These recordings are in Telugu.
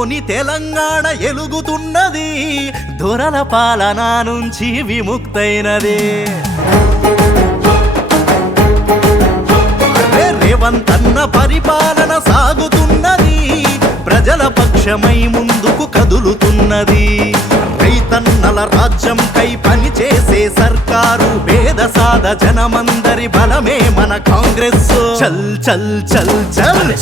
తోని తెలంగాణ ఎలుగుతున్నది, దొరల పాలన నుంచి విముక్తైనది. రేవంత్ అన్న పరిపాలన సాగుతున్నది, ప్రజల పక్షమై ముందుకు కదులుతున్నది. రైతన్నల రాజ్యంకై పనిచేసే సర్కారు, పేద సాద జనమందరి బలమే మన కాంగ్రెస్. చల్ చల్ చల్ చల్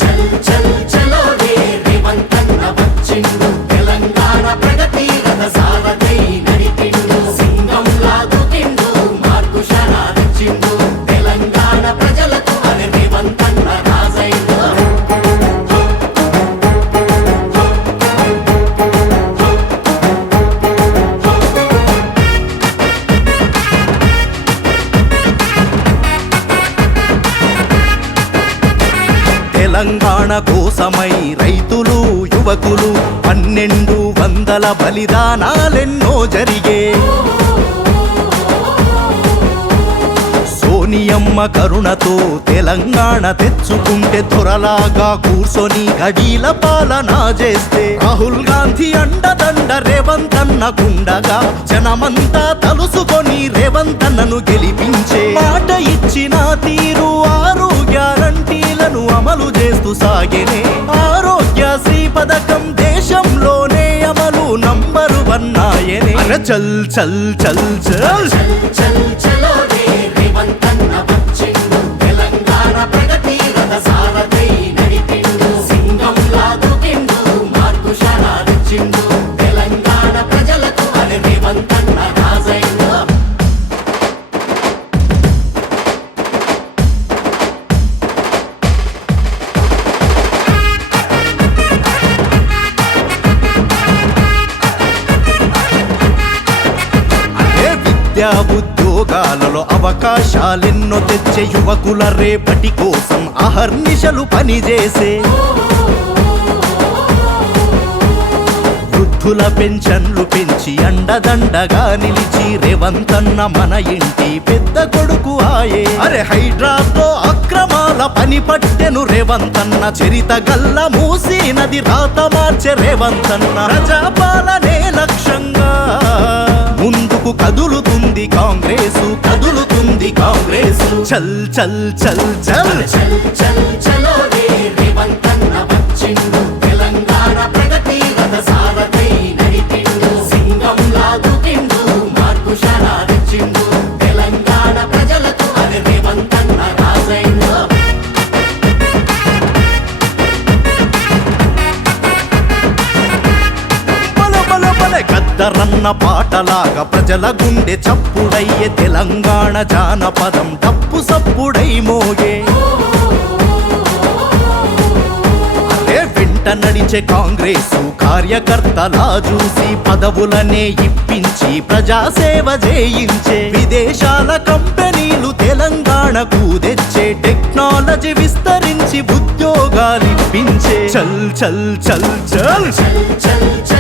చల్ చలో రే రేవంత్ అన్న వచ్చిండు, తెలంగాణ ప్రగతి రథ సారథై నడిపిండు. సింగంలా దూకిండు, మార్పు శరాదిచ్చిండు, తెలంగాణ ప్రజలకు అని రేవంత్ అన్న రాజైండు. తెలంగాణ కోసమై రైతులు యువకులు 1200 బలిదానాలెన్నో జరిగే. సోనియమ్మ కరుణతో తెలంగాణ తెచ్చుకుంటే, దొరలాగా కూర్చొని గడీల పాలన చేస్తే, రాహుల్ గాంధీ అండదండ రేవంత్ అన్నకుండగా, జనమంతా తలుసుకొని రేవంత్ అన్నను గెలిపించే. మాట ఇచ్చిన తీరు 6 గ్యారంటీలను అమలు చేస్తూ సాగేనే. ఆరోగ్యశ్రీ పథకం దేశంలోనే అమలు నంబర్ 1 ఆయనే. చల్ చల్ చల్ చల్ చల్ చలో రే రేవంత్ అన్న వచ్చిండు, తెలంగాణ ప్రగతి రథ సారథై నడిపిండు. సింగంలా దూకిండు, మార్పు శరాదిచ్చిండు, తెలంగాణ ప్రజలకు అని రేవంత్ అన్న రాజైండు. విద్యా ఉద్యోగాలలో అవకాశాలెన్నో తెచ్చే, యువకుల రేపటి కోసం అహర్నిశలు పనిచేసే. వృద్ధుల పెన్షన్లు పెంచి అండదండగా నిలిచి, రేవంత్ అన్న మన ఇంటి పెద్ద కొడుకు ఆయే. హైడ్రాతో అక్రమాల పని పట్టెను రేవంత్ అన్న, చరిత గల్ల మూసీ నది రాత మార్చే రేవంత్ అన్న. ప్రజాపాలనే లక్ష్యంగా ముందుకు కదులుతుంది కాంగ్రెసు, కదులుతుంది కాంగ్రెసు. చల్ చల్ చల్ చల్ చల్ చలో రే రేవంత్ అన్న వచ్చిండు, తెలంగాణ ప్రగతి రథ సారథై నడిపిండు. సింగంలా దూకిండు, మార్పు శరాదిచ్చిండు, తెలంగాణ ప్రజలకు అని రేవంత్ అన్న రాజైండు. గద్దరన్న పాటలాగా ప్రజల గుండె చప్పుడయ్యే, తెలంగాణ జానపదం డప్పు సప్పుడై మోగే. వెంట నడిచే కాంగ్రెసు కార్యకర్తలా చూసి, పదవులనే ఇప్పించి ప్రజాసేవ చేయించే. విదేశాల కంపెనీలు తెలంగాణకు తెచ్చే, టెక్నాలజీ విస్తరించి ఉద్యోగాలిప్పించే. చల్ చల్ చల్ చల్ చల్